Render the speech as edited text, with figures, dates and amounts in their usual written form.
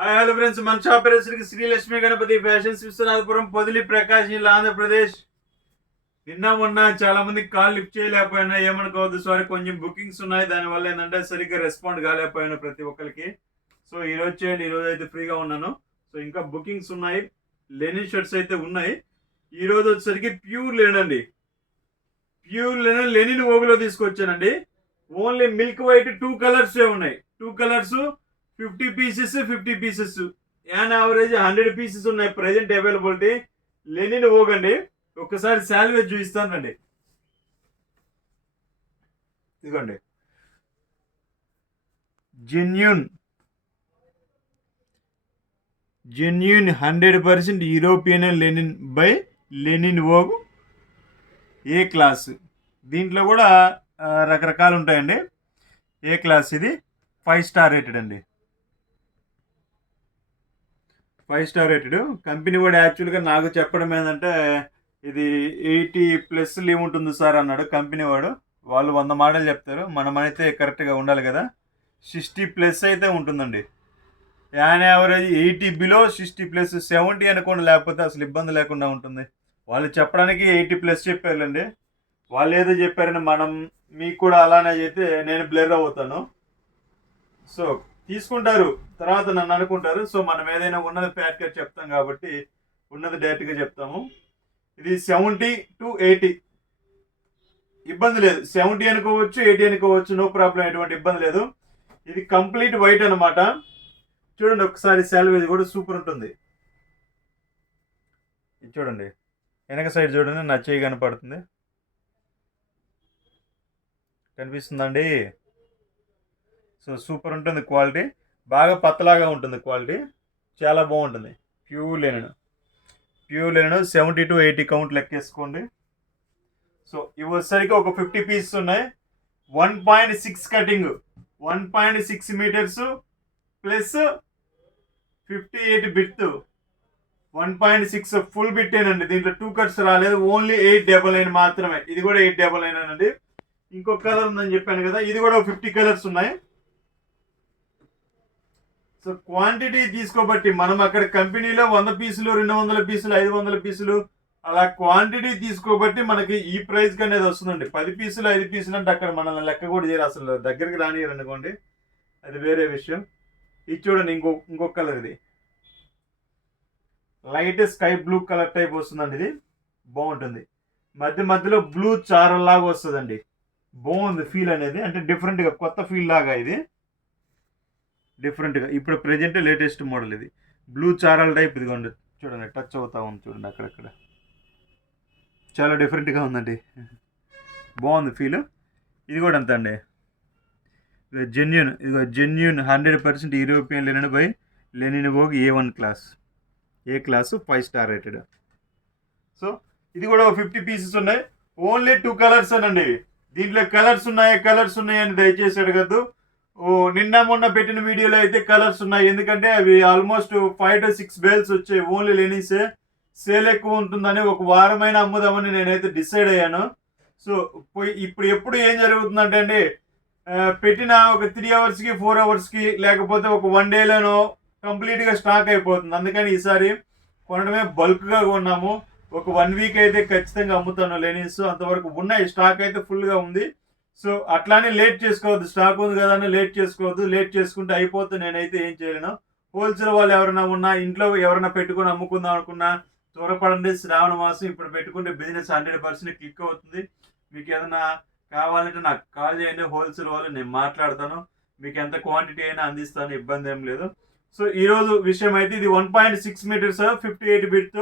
Hi hello friends, మన shop పేరు Srilakshmi Ganapati fashions, Viswanathapuram, Podili, ప్రకాశం జిల్లా, ఆంధ్రప్రదేశ్. నిన్న మొన్న చాలా మంది కాల్ లిఫ్ట్ చేయలేకపోయినా, ఏమనుకోవద్దు. సారీ, కొంచెం బుకింగ్స్ ఉన్నాయి. దానివల్ల ఏంటంటే సరిగ్గా రెస్పాండ్ కాలేకపోయాను ప్రతి ఒక్కరికి. సో ఈ రోజు చేయండి, ఈ రోజు అయితే ఫ్రీగా ఉన్నాను. సో ఇంకా బుకింగ్స్ ఉన్నాయి. లెనిన్ షర్ట్స్ అయితే ఉన్నాయి. ఈ రోజు వచ్చేసరికి ప్యూర్ లేనండి, ప్యూర్ లెనిన్ లెనిన్ ఓగులో తీసుకొచ్చానండి. ఓన్లీ మిల్క్ వైట్ 2 కలర్స్ ఉన్నాయి. 2 colours 50 pieces, 50 pieces, an average 100 pieces ఉన్నాయి ప్రెజెంట్ అవైలబిలిటీ. లెనిన్ ఓగండి. ఒక్కసారి శాల్వేజ్ చూపిస్తానండి. ఇదిగోండి, genuine 100% European Lenin by Lenin Vogue A class. దీంట్లో కూడా రకరకాలు ఉంటాయండి. ఏ క్లాస్ ఇది 5 స్టార్ రేటెడ్ అండి. 5 స్టార్ రేటెడ్. కంపెనీ కూడా యాక్చువల్గా నాకు చెప్పడం ఏంటంటే ఇది 80+ లీవ్ ఉంటుంది సార్ అన్నాడు కంపెనీ వాడు. వాళ్ళు 100 మోడల్ చెప్తారు, మనమైతే కరెక్ట్గా ఉండాలి కదా. 60+ అయితే ఉంటుందండి. యాన్ యావరేజ్ 80 బిలో, 60+, 70 అనుకోండి, లేకపోతే అసలు ఇబ్బంది లేకుండా ఉంటుంది. వాళ్ళు చెప్పడానికి 80+ చెప్పారులేండి. వాళ్ళు ఏదో చెప్పారని మనం మీకు కూడా అలానే అయితే నేను బ్లర్ అవుతాను. సో తీసుకుంటారు, తర్వాత నన్ను అనుకుంటారు. సో మనం ఏదైనా ఉన్నది ఫ్యాట్గా చెప్తాం కాబట్టి ఉన్నది డైరెక్ట్గా చెప్తాము. ఇది 70 to 80, ఇబ్బంది లేదు. 70 అనుకోవచ్చు, 80 అనుకోవచ్చు, నో ప్రాబ్లం, ఎటువంటి ఇబ్బంది లేదు. ఇది కంప్లీట్ వైట్ అనమాట. చూడండి ఒకసారి, శాల్వేజ్ కూడా సూపర్ ఉంటుంది. ఇది చూడండి, వెనక సైడ్ చూడండి, నా చేయి కనపడుతుంది, కనిపిస్తుందండి. సో సూపర్ ఉంటుంది క్వాలిటీ, బాగా పత్తలాగా ఉంటుంది క్వాలిటీ, చాలా బాగుంటుంది. ప్యూర్ లెనిన్ 70 to 80 కౌంట్ లెక్కేసుకోండి. సో ఇవి వచ్చేసరికి ఒక 50 పీసెస్ ఉన్నాయి. 1.6 cutting, 1.6 meters plus 58 bit, 1.6 full బిట్టేనండి. దీంట్లో 2 కట్స్ రాలేదు, ఓన్లీ 899 మాత్రమే. ఇది కూడా 899 అండి. ఇంకొక కలర్ ఉందని చెప్పాను కదా, ఇది కూడా 50 కలర్స్ ఉన్నాయి. సో క్వాంటిటీ తీసుకోబట్టి మనం అక్కడ కంపెనీలో 100 పీసులు, 200 పీసులు, 500 పీసులు, అలా క్వాంటిటీ తీసుకోబట్టి మనకి ఈ ప్రైస్కి అనేది వస్తుందండి. 10 పీసులు, 5 పీసులు అంటే అక్కడ మనల్ని లెక్క కూడా చేయరు, అసలు దగ్గరికి రానియరు అనుకోండి, అది వేరే విషయం. ఇది చూడండి, ఇంకొక కలర్, ఇది light sky blue colour type వస్తుందండి. ఇది బాగుంటుంది, మధ్య మధ్యలో బ్లూ చారల్లాగా వస్తుందండి. బాగుంది ఫీల్ అనేది, అంటే డిఫరెంట్గా కొత్త ఫీల్ లాగా, ఇది డిఫరెంట్గా. ఇప్పుడు ప్రెజెంట్ లేటెస్ట్ మోడల్ ఇది, బ్లూ చారల్ టైప్. ఇదిగోండి చూడండి, టచ్ అవుతా ఉంది చూడండి అక్కడక్కడ, చాలా డిఫరెంట్గా ఉందండి, బాగుంది ఫీల్. ఇది కూడా అంత అండి, genuine 100% European Lenin by Lenin Vogue A1 class, A class 5 star rated. So ఇది కూడా 50 పీసెస్ ఉన్నాయి. ఓన్లీ 2 కలర్స్ అనండి. దీంట్లో కలర్స్ ఉన్నాయని దయచేసి అడగద్దు. నిన్న మొన్న పెట్టిన వీడియోలో అయితే కలర్స్ ఉన్నాయి, ఎందుకంటే అవి ఆల్మోస్ట్ 5 to 6 బేల్స్ వచ్చాయి. ఓన్లీ లెనిన్సే, సేల్ ఎక్కువ ఉంటుందని ఒక వారమైన అమ్ముదామని నేనైతే డిసైడ్ అయ్యాను. సో ఇప్పుడు ఎప్పుడు ఏం జరుగుతుందంటే అండి, పెట్టిన ఒక 3 అవర్స్కి 4 అవర్స్కి లేకపోతే ఒక 1 డేలోనో కంప్లీట్గా స్టాక్ అయిపోతుంది. అందుకని ఈసారి కొనడమే బల్క్గా కొన్నాము. ఒక 1 వీక్ అయితే ఖచ్చితంగా అమ్ముతాను లెనిన్స్. అంతవరకు ఉన్నాయి, స్టాక్ అయితే ఫుల్గా ఉంది. సో అట్లానే లేట్ చేసుకోవద్దు, స్టాక్ ఉంది కదా అని లేట్ చేసుకోవద్దు. లేట్ చేసుకుంటే అయిపోతే నేనైతే ఏం చేయలేను. హోల్సేల్ వాళ్ళు ఎవరైనా ఉన్నా, ఇంట్లో ఎవరైనా పెట్టుకుని అమ్ముకుందాం అనుకున్నా త్వరపడండి. శ్రావణ మాసం ఇప్పుడు పెట్టుకుంటే బిజినెస్ 100% క్లిక్ అవుతుంది. మీకు ఏదైనా కావాలంటే నాకు కాల్ చేయండి, హోల్సేల్ వాళ్ళు, నేను మాట్లాడతాను. మీకు ఎంత క్వాంటిటీ అయినా అందిస్తాను, ఇబ్బంది ఏం లేదు. సో ఈరోజు విషయం అయితే ఇది 1.6 మీటర్స్ 58 బిట్